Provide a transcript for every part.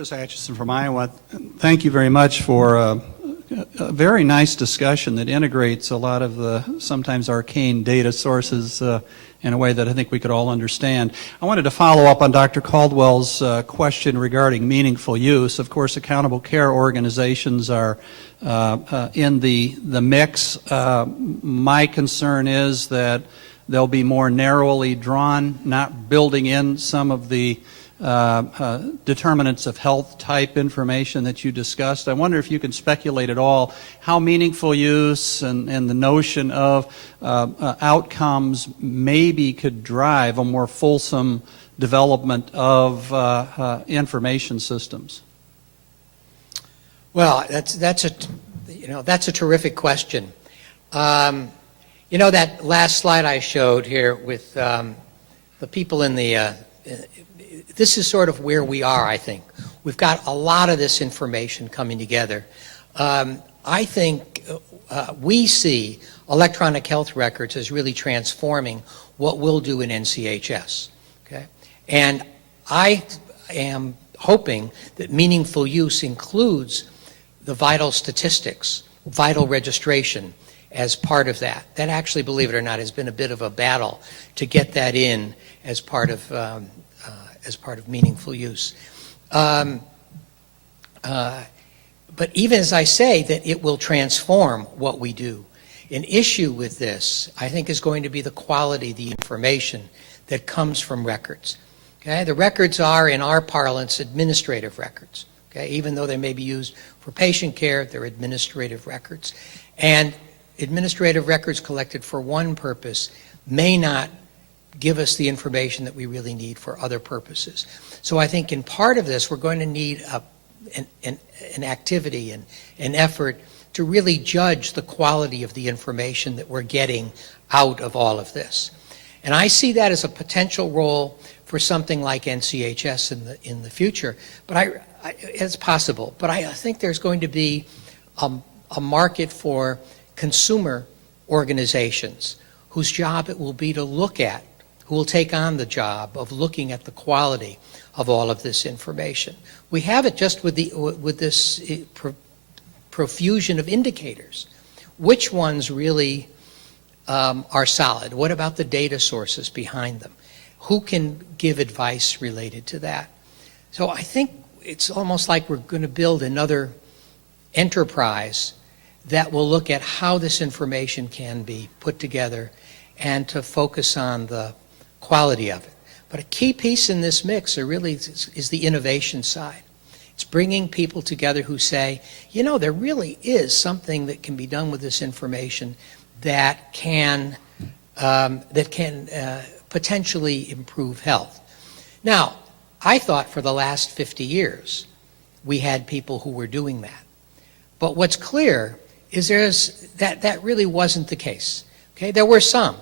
Chris Atchison from Iowa. Thank you very much for a very nice discussion that integrates a lot of the sometimes arcane data sources in a way that I think we could all understand. I wanted to follow up on Dr. Caldwell's question regarding meaningful use. Of course, accountable care organizations are in the mix. My concern is that they'll be more narrowly drawn, not building in some of the determinants of health type information that you discussed. I wonder if you can speculate at all how meaningful use and the notion of outcomes maybe could drive a more fulsome development of information systems. Well, that's a terrific question. You know, that last slide I showed here with the people in the this is sort of where we are, I think. We've got a lot of this information coming together. I think we see electronic health records as really transforming what we'll do in NCHS. Okay? And I am hoping that meaningful use includes the vital statistics, vital registration as part of that. That actually, believe it or not, has been a bit of a battle to get that in as part of meaningful use. But even as I say that it will transform what we do, an issue with this, I think, is going to be the quality of the information that comes from records. Okay? The records are, in our parlance, administrative records. Okay? Even though they may be used for patient care, they're administrative records. And administrative records collected for one purpose may not give us the information that we really need for other purposes. So I think in part of this, we're going to need an activity and an effort to really judge the quality of the information that we're getting out of all of this. And I see that as a potential role for something like NCHS in the future. But it's possible. But I think there's going to be a market for consumer organizations whose job it will be to look at, who will take on the job of looking at the quality of all of this information. We have it just with this profusion of indicators. Which ones really are solid? What about the data sources behind them? Who can give advice related to that? So I think it's almost like we're going to build another enterprise that will look at how this information can be put together and to focus on the quality of it. But a key piece in this mix really is the innovation side. It's bringing people together who say, you know, there really is something that can be done with this information that can potentially improve health. Now, I thought for the last 50 years we had people who were doing that. But what's clear is that really wasn't the case. Okay, there were some,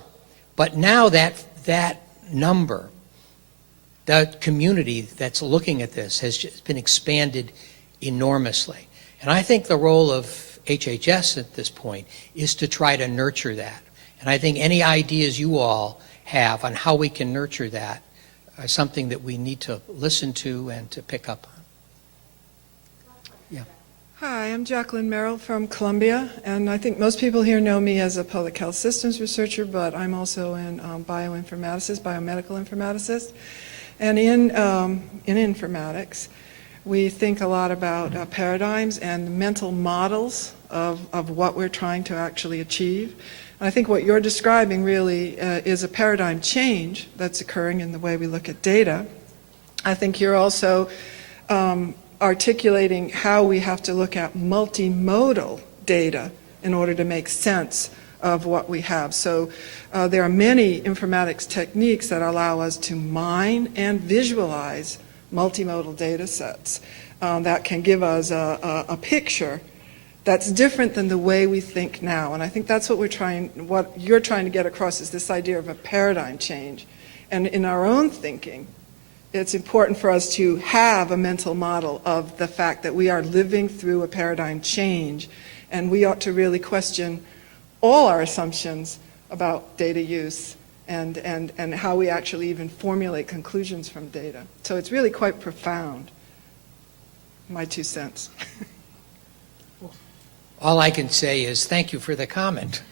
but now that number, the community that's looking at this has just been expanded enormously. And I think the role of HHS at this point is to try to nurture that. And I think any ideas you all have on how we can nurture that are something that we need to listen to and to pick up on. Yeah. Hi, I'm Jacqueline Merrill from Columbia, and I think most people here know me as a public health systems researcher, but I'm also in bioinformaticist, biomedical informaticist. And in informatics, we think a lot about paradigms and mental models of what we're trying to actually achieve. And I think what you're describing really is a paradigm change that's occurring in the way we look at data. I think you're also articulating how we have to look at multimodal data in order to make sense of what we have. So there are many informatics techniques that allow us to mine and visualize multimodal data sets that can give us a picture that's different than the way we think now. And I think that's what you're trying to get across is this idea of a paradigm change. And in our own thinking, it's important for us to have a mental model of the fact that we are living through a paradigm change, and we ought to really question all our assumptions about data use and how we actually even formulate conclusions from data. So it's really quite profound. my 2 cents. All I can say is thank you for the comment.